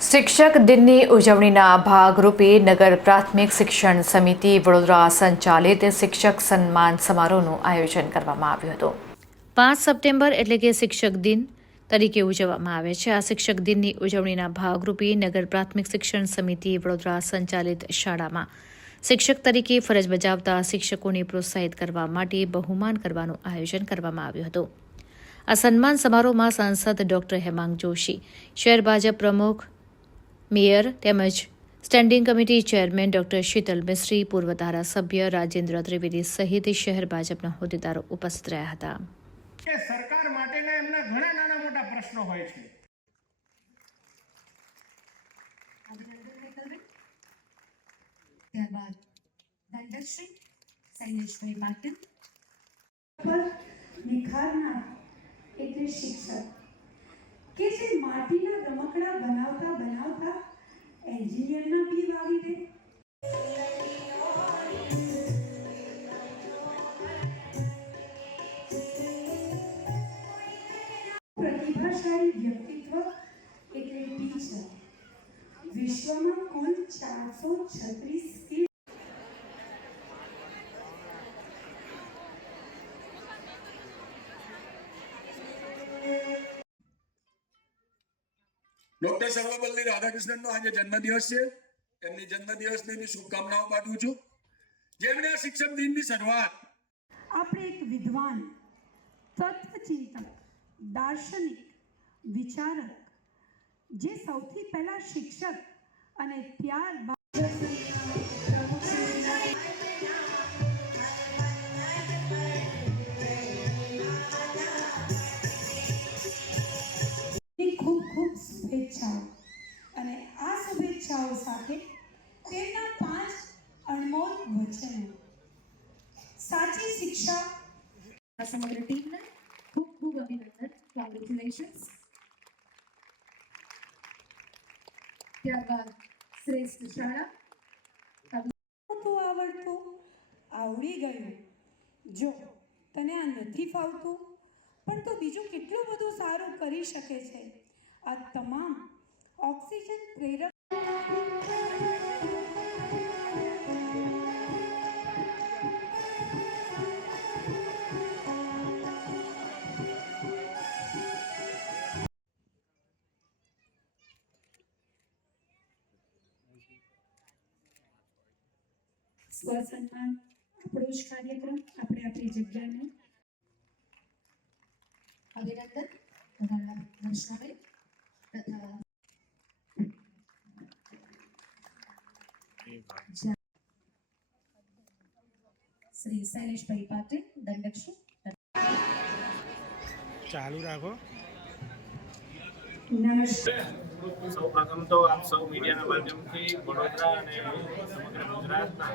શિક્ષક દિનની ઉજવણીના ભાગરૂપે નગર પ્રાથમિક શિક્ષણ સમિતિ વડોદરા સંચાલિત શિક્ષક સન્માન સમારોહનું આયોજન કરવામાં આવ્યું હતું. પાંચ સપ્ટેમ્બર એટલે કે શિક્ષક દિન તરીકે ઉજવવામાં આવે છે. આ શિક્ષક દિનની ઉજવણીના ભાગરૂપે નગર પ્રાથમિક શિક્ષણ સમિતિ વડોદરા સંચાલિત શાળામાં શિક્ષક તરીકે ફરજ બજાવતા શિક્ષકોને પ્રોત્સાહિત કરવા માટે બહુમાન કરવાનું આયોજન કરવામાં આવ્યું હતું. આ સન્માન સમારોહમાં સાંસદ ડોક્ટર હેમાંગ જોશી, શહેર ભાજપ પ્રમુખ મેયર તેમજ standing committee chairman doctor Sheetal Mishri પૂર્વ ધારાસભ્ય રાજેન્દ્ર ત્રિવેદી સહિત શહેર ભાજપના હોદ્દેદારો ઉપસ્થિત રહ્યા હતા. સરકાર માટેના એમના ઘણા નાના મોટા પ્રશ્નો હોય છે. ત્યારબાદ ધનલક્ષ્મી શૈલેષભાઈ પાટીલ પર નિખારનાર એટલે શિક્ષક કે જે માટીના રમકડા બનાવતા બનાવતા એન્જિનિયરના બી વાવી દે પ્રતિભાશાળી વ્યક્તિત્વ એટલે ટીચર વિશ્વમાં કુલ ચારસો છત્રીસ ડોક્ટર સર્વપલ્લી રાધાકૃષ્ણનનો આજે જન્મદિવસ છે. એમની જન્મદિવસની શુભકામનાઓ પાઠવું છું. જેમણે શિક્ષક દિનની શરૂઆત આપણે એક વિદ્વાન, તત્વચિંતક, દાર્શનિક, વિચારક, જે સૌથી પહેલા શિક્ષક અને ત્યારબાદ શુભેચ્છાઓ સાથે તેમના પાંચ અણમોલ વચનો. સાચી શિક્ષા સમગ્ર ટીમને ખૂબ ખૂબ અભિનંદન. કોંગ્રેચ્યુલેશન્સ ત્યારબાદ શ્રેષ્ઠ શાળા. નહોતું આવડતું આવડી ગયું. જો તને આ નથી ફાવતું, પણ તો બીજું કેટલું બધું સારું કરી શકે છે. આ તમામ ઓક્સિજન પ્રેરક સ્વસન્માન આપણો જ કાર્યક્રમ આપણે આપણી જગ્યાને અભિનંદન તમારા દર્શનાબેન તથા શ્રી શૈલેષભાઈ પાટીલ દંડક્ષી ચાલુ રાખો નમસ્કાર સૌ પ્રથમ તો આપ સૌ મીડિયાના માધ્યમથી વડોદરા અને સમગ્ર ગુજરાતના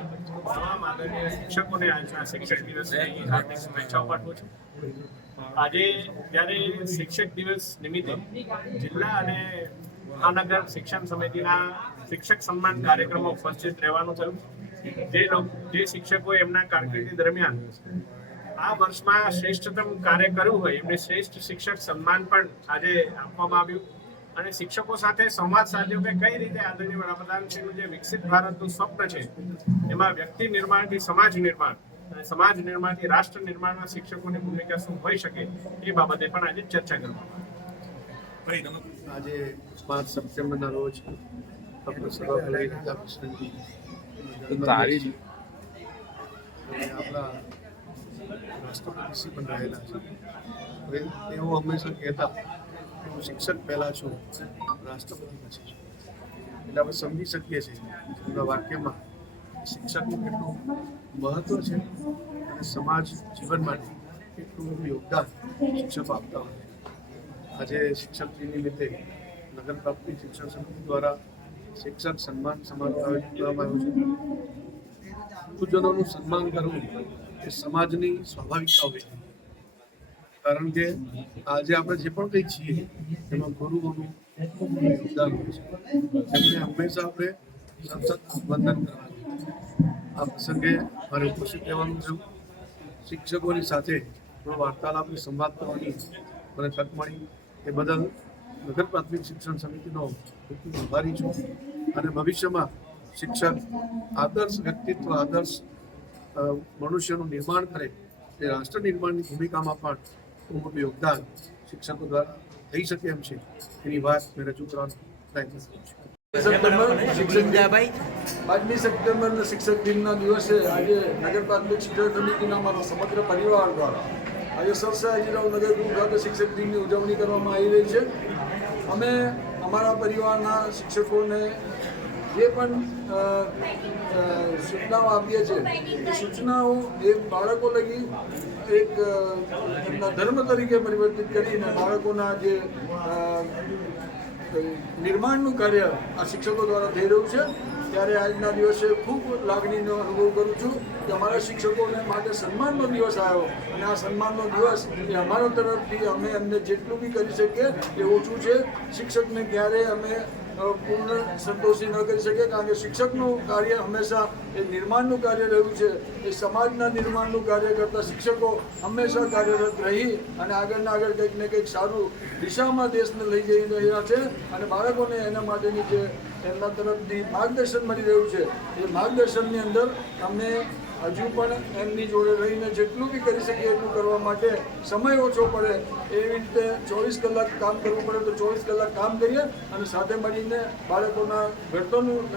તમામ આદરણીય શિક્ષકોને આજના શિક્ષક દિવસની હાર્દિક શુભેચ્છાઓ પાઠવું છું. આજે જ્યારે શિક્ષક દિવસ નિમિત્તે જિલ્લા અને મહાનગર શિક્ષણ સમિતિના શિક્ષક સન્માન કાર્યક્રમમાં ઉપસ્થિત રહેવાનું થયું. જે લોકો, જે શિક્ષકો એમના કારકિર્દી દરમિયાન આ વર્ષમાં શ્રેષ્ઠતમ કાર્ય કર્યું હોય, એમને શ્રેષ્ઠ શિક્ષક સન્માન પણ આજે આપવામાં આવ્યું. અને શિક્ષકો સાથે સંવાદ સાધ્યો કે કઈ રીતે આદરણીય વડાપ્રધાનશ્રીનું જે વિકસિત ભારતનું સ્વપ્ન છે એમાં વ્યક્તિ નિર્માણથી સમાજ નિર્માણ અને સમાજ નિર્માણથી રાષ્ટ્ર નિર્માણમાં શિક્ષકોની ભૂમિકા શું હોઈ શકે એ બાબતે પણ આજે ચર્ચા કરવામાં આવી. આજે પાંચ સપ્ટેમ્બરના રોજ છે. આપણા રાષ્ટ્રપતિશ્રી પણ રહેલા છે. તેઓ હંમેશા કહેતા હું શિક્ષક પહેલા છું. રાષ્ટ્રપતિ પછી છું. એટલે આપણે સમજી શકીએ છીએ વાક્યમાં શિક્ષકનું કેટલું મહત્વ છે અને સમાજ જીવન માટે કેટલું યોગદાન શિક્ષકો આપતા હોય આજે શિક્ષકજી નિમિત્તે નગર પ્રાપ્તિ શિક્ષણ સમિતિ દ્વારા શિક્ષક સન્માન સમારોહ આયોજિત કરવામાં આવ્યો છે. ગુરુજનોનું સન્માન કરવું એ સમાજની સ્વાભાવિકતા હોય કારણ કે આજે આપણે જે પણ કંઈ છીએ, એમાં ગુરુઓનું યોગદાન હોય છે. એમને હંમેશા આપણે સતત વંદન કરવા આ પ્રસંગે મારે ઉપસ્થિત રહેવાનું થયું શિક્ષકોની સાથે થોડો વાર્તાલાપની સંવાદ કરવાની મને તક મળી. એ બદલ નગર પ્રાથમિક શિક્ષણ સમિતિનો ખૂબ ખૂબ આભારી છું. અને ભવિષ્યમાં શિક્ષક આદર્શ વ્યક્તિત્વ, આદર્શ મનુષ્યનું નિર્માણ કરે તે રાષ્ટ્ર નિર્માણની ભૂમિકામાં પણ ખૂબ મોટું યોગદાન શિક્ષકો દ્વારા થઈ શકે એમ છે. એની વાત મેં રજૂ કરવાનો પ્રયત્ન કરું છું. શિક્ષક પાંચમી સપ્ટેમ્બરના શિક્ષક દિનના દિવસે આજે નગર પ્રાથમિક શિક્ષણ સમિતિના મારા સમગ્ર પરિવાર દ્વારા આજે સરસાજીરાવ નગર ગૃહ ખાતે શિક્ષક દિનની ઉજવણી કરવામાં આવી રહી છે. અમે અમારા પરિવારના શિક્ષકોને જે પણ સૂચનાઓ આપીએ છીએ, એ સૂચનાઓ એ બાળકો લગી એક એમના ધર્મ તરીકે પરિવર્તિત કરીને બાળકોના જે નિર્માણનું કાર્ય આ શિક્ષકો દ્વારા થઈ રહ્યું છે. ત્યારે આજના દિવસે ખૂબ લાગણીનો અનુભવ કરું છું કે અમારા શિક્ષકોને માટે સન્માનનો દિવસ આવ્યો અને આ સન્માનનો દિવસ એ અમારા તરફથી અમે એમને જેટલું બી કરી શકીએ એ ઓછું છે. શિક્ષકને ક્યારેય અમે પૂર્ણ સંતોષી ન કરી શકે કારણ કે શિક્ષકનું કાર્ય હંમેશા એ નિર્માણનું કાર્ય રહ્યું છે. એ સમાજના નિર્માણનું કાર્ય કરતા શિક્ષકો હંમેશા કાર્યરત રહી અને આગળના આગળ કંઈક ને કંઈક સારું દિશામાં દેશને લઈ જઈ રહ્યા છે અને બાળકોને એના માટેની જે એમના તરફથી માર્ગદર્શન મળી રહ્યું છે. એ માર્ગદર્શનની અંદર અમે હજુ પણ એમની જોડે રહીને જેટલું બી કરી શકીએ એટલું કરવા માટે સમય ઓછો પડે. એવી રીતે ચોવીસ કલાક કામ કરવું પડે તો ચોવીસ કલાક કામ કરીએ અને સાથે મળીને બાળકોના ઘડતરનું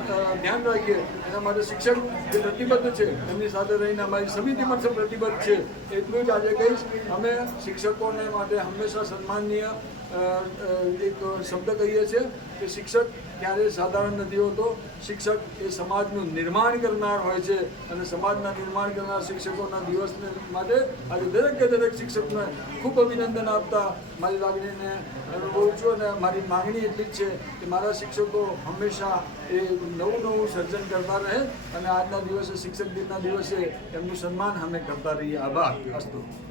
ધ્યાન રાખીએ. એના માટે શિક્ષક જે પ્રતિબદ્ધ છે એમની સાથે રહીને અમારી સમિતિ પણ પ્રતિબદ્ધ છે. એટલું જ આજે કહીશ. અમે શિક્ષકોને માટે હંમેશા અ, એક શબ્દ કહીએ છીએ કે શિક્ષક ક્યારેય સાધારણ નથી હોતો. શિક્ષક એ સમાજનું નિર્માણ કરનાર હોય છે અને સમાજના નિર્માણ કરનાર શિક્ષકોના દિવસને માટે આજે દરેકે દરેક શિક્ષકને ખૂબ અભિનંદન આપતા મારી લાગણીને અનુભવું છું અને મારી માગણી એટલી જ છે કે મારા શિક્ષકો હંમેશા એ નવું નવું સર્જન કરતા રહે અને આજના દિવસે શિક્ષક દિનના દિવસે એમનું સન્માન અમે કરતા રહીએ. આભાર. અસ્તુ.